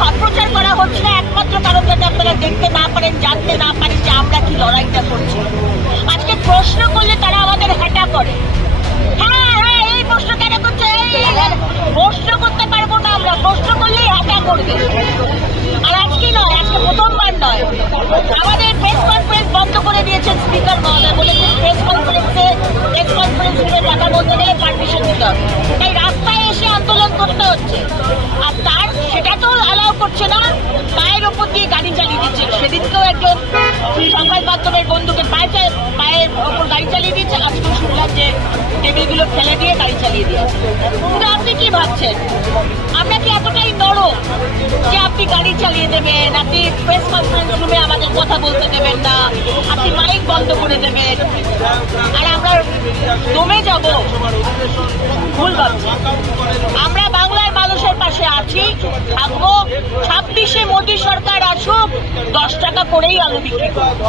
সম্প্রচার করা হচ্ছে না একমাত্র কারণ যাতে আপনারা দেখতে না পারেন, জানতে না পারেন যে আমরা কি লড়াইটা করছি। আজকে প্রশ্ন করলে তারা আমাদের হ্যাটা করে, হ্যাঁ হ্যাঁ এই প্রশ্ন কেন করছে, প্রশ্ন করতে পারবো না আমরা, প্রশ্ন করলেই হ্যাটা করবে। আর আজকে নয়, আজকে প্রথমবার নয়, আমাদের প্রেস কনফারেন্স বন্ধ করে দিয়েছেন স্পিকার মহোদয়, বলেছেন প্রেস কনফারেন্সে কথা বলতে গেলে পারমিশন দিতে হবে, তাই রাস্তায় এসে আন্দোলন করতে হচ্ছে। আর তার সেটা তো অ্যালাউ করছে না, পায়ের ওপর দিয়ে গাড়ি চালিয়ে দিচ্ছে। সেদিনকেও একজন সংবাদ মাধ্যমের বন্ধুকে পায়ের ওপর গাড়ি চালিয়ে দিচ্ছে, আজকে শুনলাম যে টেবিলগুলো ফেলে দিয়ে গাড়ি চালিয়ে দিয়েছে। কিন্তু আপনি কি ভাবছেন আমরা কি এতটাই নরম যে আপনি গাড়ি চালিয়ে দেবেন, আপনি প্রেস কনফারেন্স রুমে আমাদের কথা বলতে দেবেন না, আপনি মাইক বন্ধ করে দেবেন, আর আমরা দমে যাব? ভুল ভাবছি। আমরা বাংলার মানুষের পাশে আছি, থাকবো। 26-এ মোদী সরকার আসুক, 10 টাকা করেই আলু বিক্রি করবো।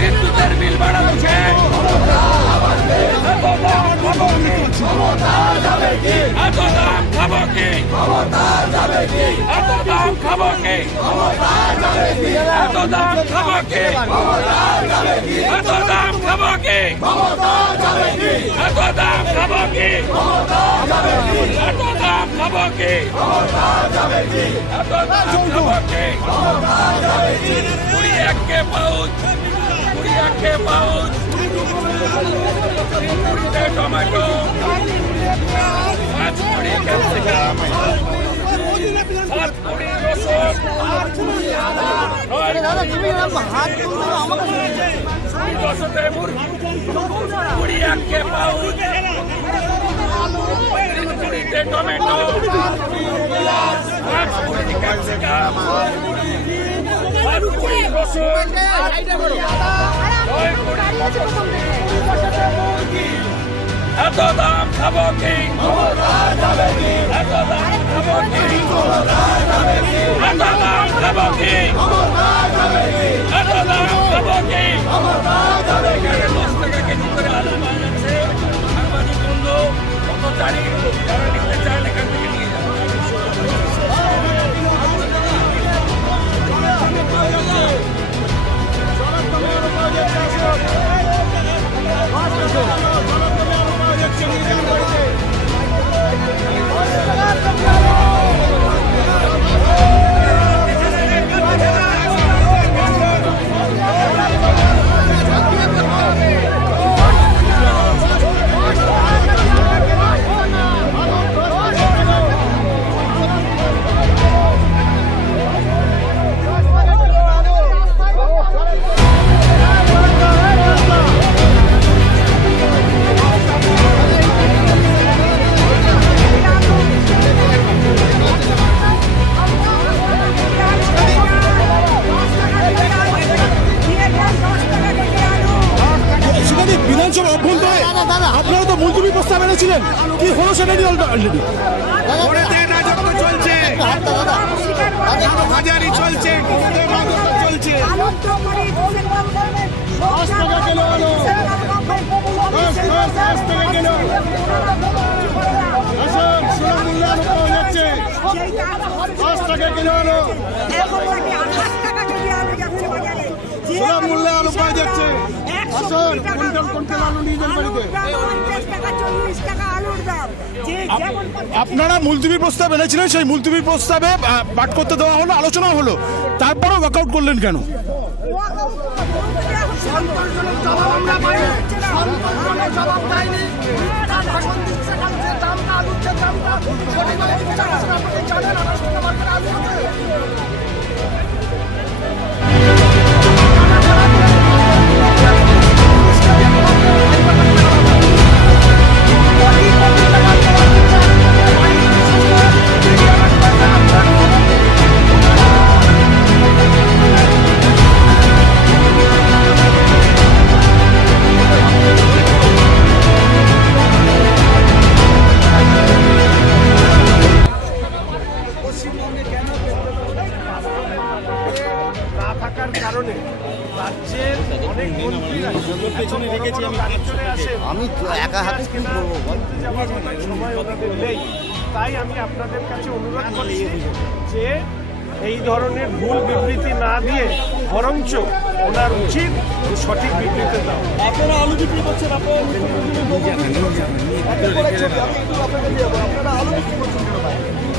বিদ্যুতের বিল বাড়াচ্ছে, এত দাম খাবো কি, এত দাম খাবো কি, এত দাম খাবো কি, এত দাম খাবো কি, এত দাম খাবো কি, এত দাম খাবো কি, এত দাম খাবো কি, এত দাম খাবো কি, 21 পাউচ, 21 পাউচ, 20 টমেটো, 5 কোটি ক্যাপসিকাম, 7 কোটি রসুন, 10 মুরগি, 21 পাউচ, 20 টমেটো, 5 কোটি ক্যাপসিকাম, 7 কোটি রসুন, 6 কোটি এত দাম খাবো কি, এত দাম খাবো কি, এত দাম খাবো কি, এত দাম খাবো কি, 10 টাকা কেজি করে আলু বানাচ্ছে। সাংবাদিক বন্ধু কত জানি, যারা নিতে চান এখান থেকে নিয়ে যান। আপনারা তো মুলতবি প্রস্তাব এনেছিলেন, কি হলো সেটা নিয়ে অলরেডি চলছে, হাজারি চলছে, চলছে 10 টাকা কিলো আলু, 10 টাকা কিলো, আসুন সুলভ আলু পাওয়া যাচ্ছে, 10 টাকা কিলো আলু। সুলভ মূল্যে আলু পাওয়া যাচ্ছে। আসুন, কুইন্টাল কুইন্টাল আলু নিয়ে যান বাড়িতে। আপনারা মুলতবি প্রস্তাব এনেছিলেন, সেই মুলতবি প্রস্তাবে পাঠ করতে দেওয়া হলো, আলোচনা হলো, তারপরেও ওয়াকআউট করলেন কেন? না থাকার কারণে রাজ্যের অনেক মন্ত্রীরা আমি একা হাতে কি করবো বল? সময় ওনাদের নেই। তাই আমি আপনাদের কাছে অনুরোধ করছি যে এই ধরনের ভুল বিবৃতি না দিয়ে বরঞ্চ ওনার উচিত যে সঠিক বিবৃতি দাও। আপনারা আলু বিক্রি করছেন,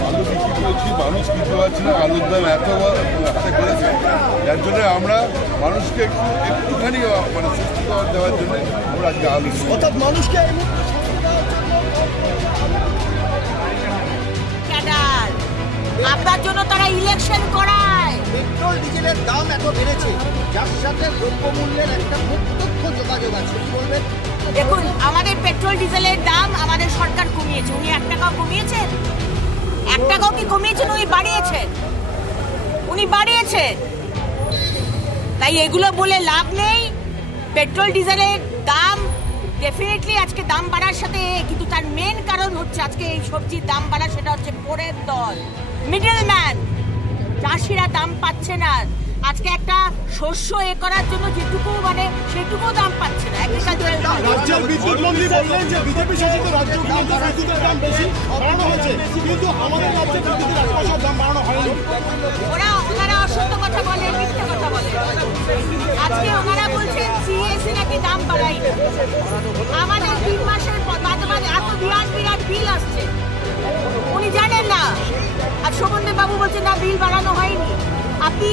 আলু বিক্রি করছি, মানুষ কিনতে পারছে না, আলুর দাম এত হাতে করেছে, যার জন্য আমরা মানুষকে একটুখানি মানে সুস্থ দেওয়ার জন্য আমরা আজকে আলু অর্থাৎ মানুষকে ক্যাডার, আপনার জন্য তারা ইলেকশন করায়। পেট্রোল ডিজেলের দাম এত বেড়েছে, যার সাথে দ্রব্যমূল্যের একটা প্রত্যক্ষ যোগাযোগ আছে, কি বলবেন? দেখুন, আমাদের পেট্রোল ডিজেলের দাম আমাদের সরকার কমিয়েছে। উনি 1 টাকাও কমিয়েছেন? 1 টাকাও কি কমিয়েছেন? উনি বাড়িয়েছেন, উনি বাড়িয়েছেন। তাই এগুলো বলে লাভ নেই। পেট্রোল ডিজেলের দাম ডেফিনেটলি আজকে দাম বাড়ার সাথে, কিন্তু তার মেন কারণ হচ্ছে আজকে এই সবজির দাম বাড়া, সেটা হচ্ছে পরের দল, মিডল ম্যান। চাষিরা দাম পাচ্ছে না। আজকে একটা শস্য করার জন্য যেটুকু মানে সেটুকু দাম পাচ্ছে না। রাজ্যের বিদ্যুৎ মন্ত্রী বললেন যে বিজেপি শাসিত রাজ্যগুলোতে বিদ্যুতের দাম বেশি বাড়ানো হয়েছে, কিন্তু আমাদের রাজ্যে বিদ্যুতের 1 পয়সার দাম বাড়ানো হয়নি। ওনারা অসত্য কথা বলে, মিথ্যে কথা বলে। আজকে ওনারা বলছেন সিএসসি নাকি দাম বাড়াই না। আমাদের 3 মাসের বাদে এত বিরাট বিল আসছে, উনি জানেন না। আর শোভনদেব বাবু বলছেন না, বিল বাড়ানো হয়নি। আপনি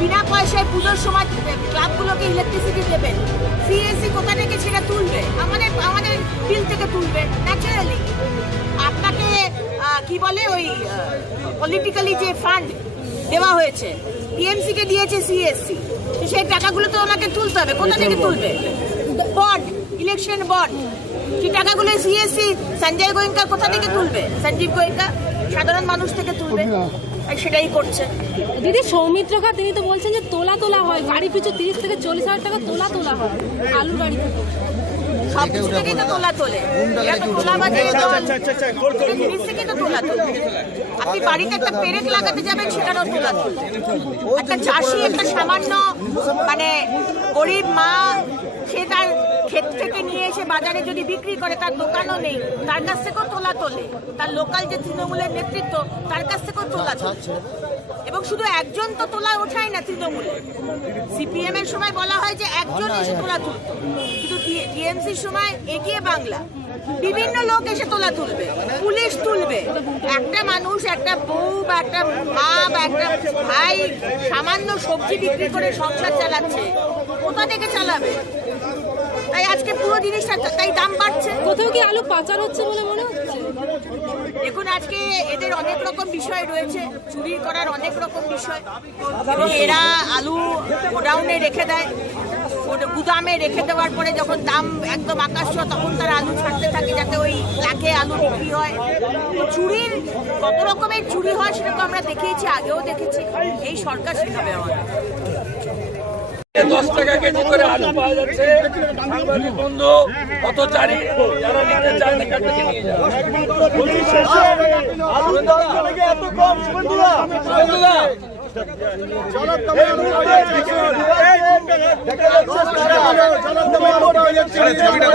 বিনা পয়সায় পুজোর সময় ক্লাবগুলোকে ইলেকট্রিসিটি দেবেন, সিএসসি কোথা থেকে সেটা তুলবে? আমাদের বিল থেকে তুলবে ন্যাচারালি। আপনাকে কি বলে ওই পলিটিক্যালি যে ফান্ড দেওয়া হয়েছে, টিএমসি কে দিয়েছে সিএসসি, সেই টাকাগুলো তো ওনাকে তুলতে হবে। কোথা থেকে তুলবে? Bond, election bond. সেই টাকাগুলো সিএসসি সঞ্জয় গোয়েঙ্কা কোথা থেকে তুলবে? সঞ্জীব গোয়েঙ্কা সাধারণ মানুষ থেকে তুলবে, সেটাই করছে। দিদি, সৌমিত্রকা তিনি তো বলছেন যে তোলা হয়, গাড়ি পিছু 30 থেকে 40 হাজার টাকা তোলা হয় আলুর গাড়ি থেকে। সব কিছু থেকেই তো তোলা তোলে। জিনিস থেকে তো তোলা তোলে। আপনি বাড়িতে একটা পেরেক লাগাতে যাবেন, সেটারও তোলা তোলে। একটা চাষি, একটা সামান্য মানে গরিব মা, সে তার ক্ষেত থেকে নিয়ে এসে বাজারে যদি বিক্রি করে, তার দোকানও নেই, তার কাছ থেকেও তোলা তোলে। তার লোকাল যে তৃণমূলের নেতৃত্ব, তার কাছ থেকেও তোলা তোলে। এবং শুধু একজন তো তোলা ওঠায় না তৃণমূলে। সিপিএম এর সময় বলা হয় যে একজন এসে তোলা তুলতো, কিন্তু টিএমসির সময় এগিয়ে বাংলা বিভিন্ন লোক এসে তোলা তুলবে, পুলিশ তুলবে। একটা মানুষ, একটা বউ বা একটা মা বা একটা ভাই সামান্য সবজি বিক্রি করে সংসার চালাচ্ছে, কোথা থেকে চালাবে? তাই আজকে পুরো জিনিসটা, তাই দাম বাড়ছে। কোথাও কি আলু পাচার হচ্ছে বলে মনে হচ্ছে? দেখুন, আজকে এদের অনেক রকম বিষয় রয়েছে, চুরি করার অনেক রকম বিষয়, এবং এরা আলু গোডাউনে রেখে দেয়, গুদামে রেখে দেওয়ার পরে যখন দাম একদম আকাশ ছোঁয়া, তখন তারা আলু ছাড়তে থাকে যাতে ওই লাখে আলু বিক্রি হয়। তো চুরির কত রকমের চুরি হয় সেটা তো আমরা দেখিয়েছি, আগেও দেখেছি। এই সরকার শেখাবে আমাদের। 10 টাকা কেজি করে আলু পাওয়া যাচ্ছে। সাংবাদিক বন্ধু পথচারী যারা নিতে চায় না, কাটতে নিয়ে যায়। ছবিটা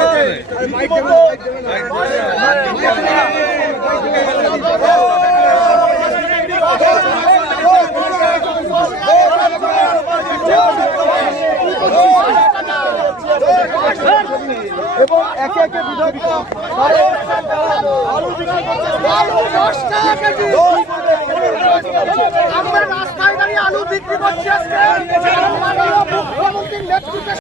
এবং একে একে বিধগ্ধ আলু বিক্রি করছে। আমরা রাস্তায় দাঁড়িয়ে আলু বিক্রি করছি আজকে মুখ্যমন্ত্রীর নেতৃত্বে